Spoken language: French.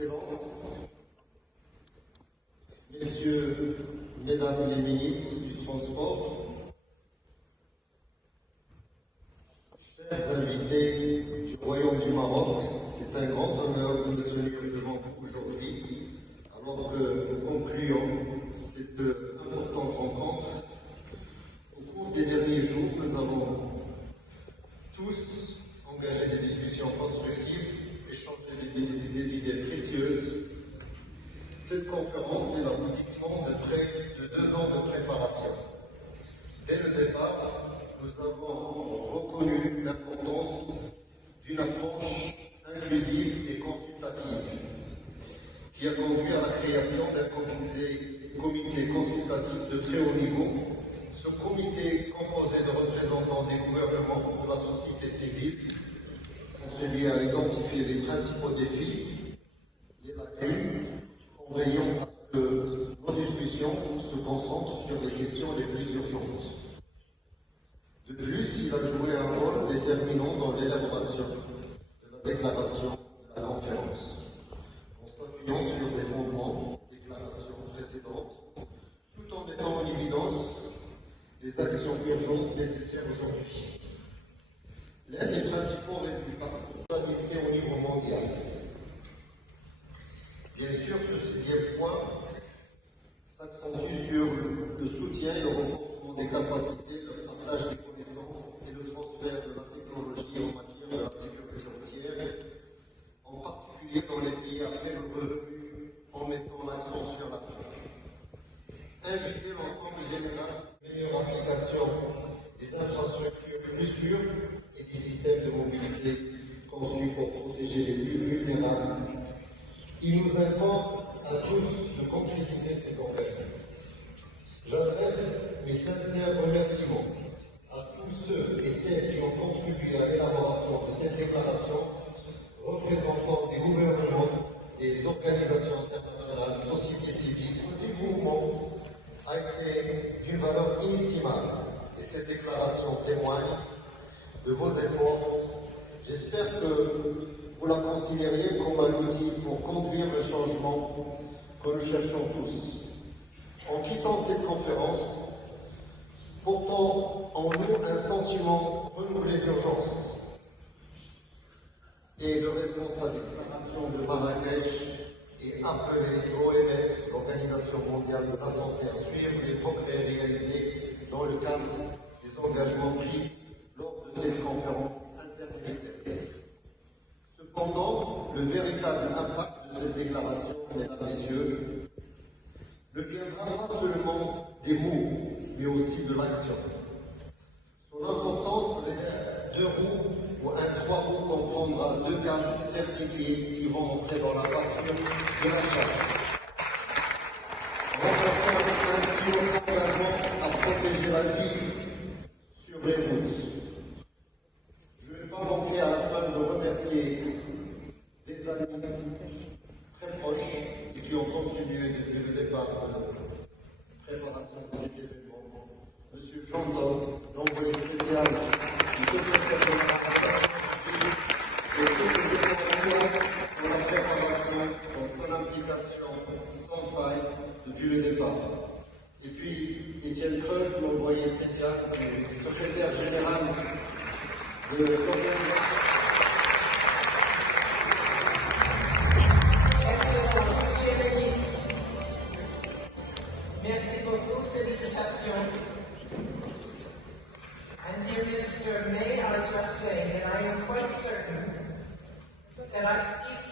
Excellences, Messieurs, Mesdames les ministres du Transport, chers invités du Royaume du Maroc, c'est un grand honneur de venir devant vous aujourd'hui, alors que nous concluons cette importante rencontre. Au cours des derniers jours, nous avons tous engagé des discussions constructives, échangé des idées précieuses. Cette conférence est l'aboutissement de près de 2 ans de préparation. Dès le départ, nous avons reconnu l'importance d'une approche inclusive et consultative qui a conduit à la création d'un comité consultatif de très haut niveau. Ce comité, composé de représentants des gouvernements, de la société civile, contribue à identifier les principaux défis liés à la lutte, en veillant à ce que nos discussions se concentrent sur les questions les plus urgentes. De plus, il a joué un rôle déterminant dans l'élaboration de la déclaration de la conférence, en s'appuyant sur des fondements des déclarations précédentes, tout en mettant en évidence les actions urgentes nécessaires aujourd'hui. L'un des principaux résultats de la stabilité au niveau mondial. Bien sûr, ce 6e point s'accentue sur le soutien et le renforcement des capacités, le partage des connaissances et le transfert de la technologie en matière de la sécurité routière, en particulier dans les pays à faible revenu, en mettant l'accent sur l'Afrique. Inviter l'ensemble général à une meilleure application des infrastructures plus sûres et des systèmes de mobilité conçus pour protéger les plus vulnérables. Il nous incombe à tous de concrétiser ces engagements. J'adresse mes sincères remerciements à tous ceux et celles qui ont contribué à l'élaboration de cette déclaration, représentants des gouvernements, des organisations internationales, sociétés civiles, du mouvement, a été d'une valeur inestimable et cette déclaration témoigne de vos efforts. J'espère que vous la considériez comme un outil pour conduire le changement que nous cherchons tous. En quittant cette conférence, portons en nous un sentiment renouvelé d'urgence et de responsabilité. La nation de Marrakech et appeler l'OMS, l'Organisation mondiale de la santé, à suivre les progrès réalisés dans le cadre des engagements pris lors de cette conférence interministérielle. Cependant, le véritable impact de cette déclaration, mesdames et messieurs, ne viendra pas seulement des mots, mais aussi de l'action. Son importance reste 2 roues ou un 3 roues comprendra 2 casques certifiés qui vont entrer dans la facture de l'achat. Renforçant ainsi notre engagement à protéger la vie sur les routes. Je ne vais pas manquer à la fin de remercier des amis très proches et qui ont contribué depuis le départ à la préparation de cet événement. Monsieur Jean Dodd, l'envoyé spécial du secrétaire de la et tous les économies pour la préparation dans son implication sans faille depuis le départ. Et puis, Étienne Kreuk, l'envoyé spécial du secrétaire général de l'organisation. Merci beaucoup, félicitations. And dear Minister, may I just say that I am quite certain that I speak